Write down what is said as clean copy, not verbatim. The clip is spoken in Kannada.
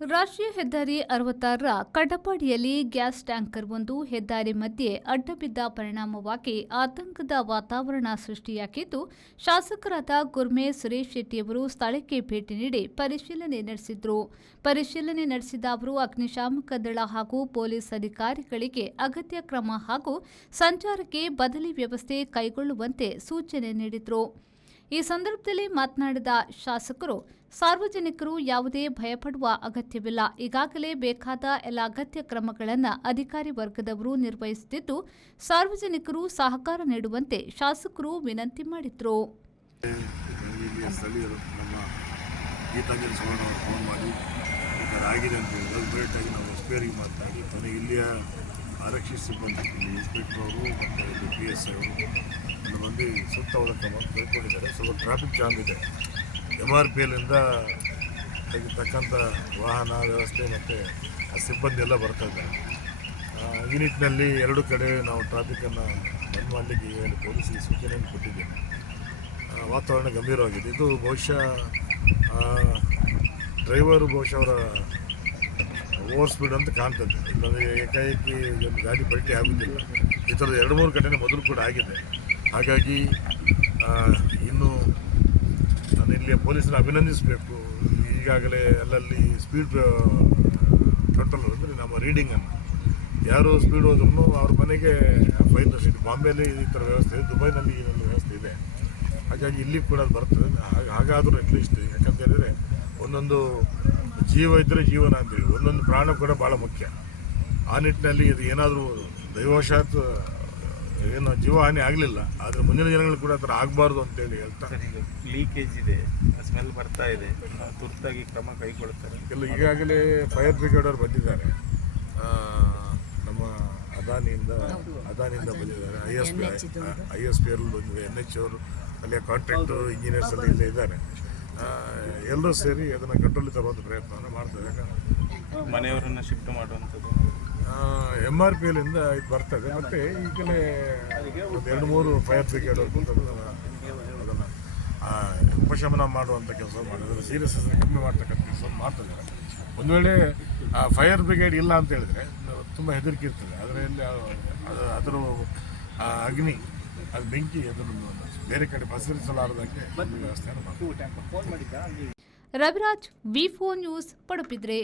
ರಾಷ್ಟ್ರೀಯ ಹೆದ್ದಾರಿ 66ರ ಕಡಪಾಡಿಯಲ್ಲಿ ಗ್ಯಾಸ್ ಟ್ಯಾಂಕರ್ ಒಂದು ಹೆದ್ದಾರಿ ಮಧ್ಯೆ ಅಡ್ಡಬಿದ್ದ ಪರಿಣಾಮವಾಗಿ ಆತಂಕದ ವಾತಾವರಣ ಸೃಷ್ಟಿಯಾಗಿದ್ದು, ಶಾಸಕರಾದ ಗುರ್ಮೆ ಸುರೇಶ್ ಶೆಟ್ಟಿಯವರು ಸ್ಥಳಕ್ಕೆ ಭೇಟಿ ನೀಡಿ ಪರಿಶೀಲನೆ ನಡೆಸಿದರು. ಪರಿಶೀಲನೆ ನಡೆಸಿದ ಅವರು ಅಗ್ನಿಶಾಮಕ ದಳ ಹಾಗೂ ಪೊಲೀಸ್ ಅಧಿಕಾರಿಗಳಿಗೆ ಅಗತ್ಯ ಕ್ರಮ ಹಾಗೂ ಸಂಚಾರಕ್ಕೆ ಬದಲಿ ವ್ಯವಸ್ಥೆ ಕೈಗೊಳ್ಳುವಂತೆ ಸೂಚನೆ ನೀಡಿದರು. ಈ ಸಂದರ್ಭದಲ್ಲಿ ಮಾತನಾಡಿದ ಶಾಸಕರು, ಸಾರ್ವಜನಿಕರು ಯಾವುದೇ ಭಯಪಡುವ ಅಗತ್ಯವಿಲ್ಲ. ಈಗಾಗಲೇ ಬೇಕಾದ ಎಲ್ಲ ಅಗತ್ಯ ಕ್ರಮಗಳನ್ನು ಅಧಿಕಾರಿ ವರ್ಗದವರು ನಿರ್ವಹಿಸುತ್ತಿದ್ದು, ಸಾರ್ವಜನಿಕರು ಸಹಕಾರ ನೀಡುವಂತೆ ಶಾಸಕರು ವಿನಂತಿ ಮಾಡಿದರು. ಸ್ಥಳೀಯರು ನಮ್ಮ ಗೀತಾಂಜಲಿ ಸುವರ್ಣ ಅವರು ಫೋನ್ ಮಾಡಿ ಈ ಥರ ಆಗಿದೆ ಅಂತ ಹೇಳಿದ್ರು. ಇಮಿಡಿಯೇಟಾಗಿ ನಾವು ಎಸ್ಪೈರಿಗೆ ಮಾತನಾಡಿ ಕೊನೆಗೆ ಇಲ್ಲಿಯ ಆರಕ್ಷಿ ಸಿಬ್ಬಂದಿ ಇನ್ಸ್ಪೆಕ್ಟರ್ ಅವರು ಮತ್ತು ಇಲ್ಲಿ PSI ಅವರು ಒಂದು ಮಂದಿ ಸೂಕ್ತವಾದ ಕ್ರಮವನ್ನು ಕೈಗೊಂಡಿದ್ದಾರೆ. ಸ್ವಲ್ಪ ಟ್ರಾಫಿಕ್ ಜಾಮ್ ಇದೆ. MRPLಯಿಂದ ಆಗಿರ್ತಕ್ಕಂಥ ವಾಹನ ವ್ಯವಸ್ಥೆ ಮತ್ತು ಆ ಸಿಬ್ಬಂದಿ ಎಲ್ಲ ಬರ್ತಾ ಇದ್ದಾರೆ. ಈ ನಿಟ್ಟಿನಲ್ಲಿ ಎರಡು ಕಡೆ ನಾವು ಟ್ರಾಫಿಕನ್ನು ಬಂದ್ ಮಾಡಲಿಕ್ಕೆ ಈಗಾಗಲೇ ಪೊಲೀಸರಿಗೆ ಸೂಚನೆಯನ್ನು ಕೊಟ್ಟಿದ್ದೇವೆ. ವಾತಾವರಣ ಗಂಭೀರವಾಗಿದೆ. ಇದು ಬಹುಶಃ ಡ್ರೈವರು ಅವರ ಓವರ್ ಸ್ಪೀಡ್ ಅಂತ ಕಾಣ್ತದೆ. ಇಲ್ಲಂದರೆ ಏಕಾಏಕಿ ಒಂದು ಗಾಡಿ ಪಲ್ಟಿ ಆಗುವುದಿಲ್ಲ. ಈ ಥರದ 2-3 ಘಟನೆ ಮೊದಲು ಕೂಡ ಆಗಿದೆ. ಹಾಗಾಗಿ ಇನ್ನು ನಾನು ಇಲ್ಲಿಯ ಪೊಲೀಸರನ್ನು ಅಭಿನಂದಿಸಬೇಕು. ಈಗಾಗಲೇ ಅಲ್ಲಲ್ಲಿ ಸ್ಪೀಡ್ ಕಂಟ್ರೋಲ್ ಅಂದರೆ ನಮ್ಮ ರೀಡಿಂಗನ್ನು ಯಾರು ಸ್ಪೀಡ್ ಹೋದ್ರೂ ಅವ್ರ ಮನೆಗೆ ಫೈನ್ ರಸೀಟ್. ಬಾಂಬೆಯಲ್ಲಿ ಈ ಥರ ವ್ಯವಸ್ಥೆ ಇದೆ, ದುಬೈನಲ್ಲಿ ಈ ಒಂದು ವ್ಯವಸ್ಥೆ ಇದೆ. ಹಾಗಾಗಿ ಇಲ್ಲಿ ಕೂಡ ಅದು ಬರ್ತದೆ. ಹಾಗಾದರೂ ಅಟ್ಲೀಸ್ಟ್ ಯಾಕಂತ ಹೇಳಿದರೆ ಒಂದೊಂದು ಜೀವ ಇದ್ದರೆ ಜೀವನ ಅಂತೇಳಿ ಒಂದೊಂದು ಪ್ರಾಣ ಕೂಡ ಭಾಳ ಮುಖ್ಯ. ಆ ನಿಟ್ಟಿನಲ್ಲಿ ಇದು ಏನಾದರೂ ದೈವವಶಾತ್ ಏನು ಜೀವಹಾನಿ ಆಗಲಿಲ್ಲ, ಆದರೆ ಮುಂದಿನ ದಿನಗಳು ಕೂಡ ಆ ಥರ ಆಗಬಾರ್ದು ಅಂತೇಳಿ ಹೇಳ್ತಾ. ಲೀಕೇಜ್ ಇದೆ, ಸ್ಮೆಲ್ ಬರ್ತಾ ಇದೆ, ತುರ್ತಾಗಿ ಕ್ರಮ ಕೈಗೊಳ್ಳುತ್ತಾರೆ. ಎಲ್ಲ ಈಗಾಗಲೇ ಫೈರ್ ಬ್ರಿಗೇಡ್ ಅವರು ಬಂದಿದ್ದಾರೆ. ನಮ್ಮ ಅದಾನಿಯಿಂದ ಬಂದಿದ್ದಾರೆ. ISP ಅವರು ಬಂದಿದ್ದಾರೆ. NH ಅವರು ಅಲ್ಲಿಯ ಕಾಂಟ್ರಾಕ್ಟರು ಇಂಜಿನಿಯರ್ಸ್ ಎಲ್ಲ ಇಲ್ಲೇ ಇದ್ದಾರೆ. ಎಲ್ಲರೂ ಸೇರಿ ಅದನ್ನು ಕಂಟ್ರೋಲ್ ತರುವಂಥ ಪ್ರಯತ್ನವನ್ನು ಮಾಡ್ತಾರೆ. ಮನೆಯವರನ್ನು ಶಿಫ್ಟ್ ಮಾಡುವಂಥದ್ದು MRPLಯಿಂದ ಇದು ಬರ್ತದೆ. ಮತ್ತು ಈಗಲೇ ಒಂದು 2-3 ಫೈರ್ ಬ್ರಿಗೇಡ್ ಅದನ್ನು ಉಪಶಮನ ಮಾಡುವಂಥ ಕೆಲಸ ಮಾಡಿದ್ರೆ ಸೀರಿಯಸ್ ಕಮ್ಮಿ ಮಾಡ್ತಕ್ಕಂಥ ಕೆಲಸ ಮಾಡ್ತಿದ್ದಾರೆ. ಒಂದು ವೇಳೆ ಫೈರ್ ಬ್ರಿಗೇಡ್ ಇಲ್ಲ ಅಂತ ಹೇಳಿದ್ರೆ ತುಂಬ ಹೆದರಿಕೆ ಇರ್ತದೆ. ಅದರಲ್ಲಿ ಅದರ ಅಗ್ನಿ ಅದು ಬೆಂಕಿ ಅದನ್ನು ಬೇರೆ ಕಡೆ ಪಸರಿಸಲಾರದಂಗೆ ವ್ಯವಸ್ಥೆಯನ್ನು ಮಾಡ್ತಾರೆ. Raviraj, V4 news, Padubidri.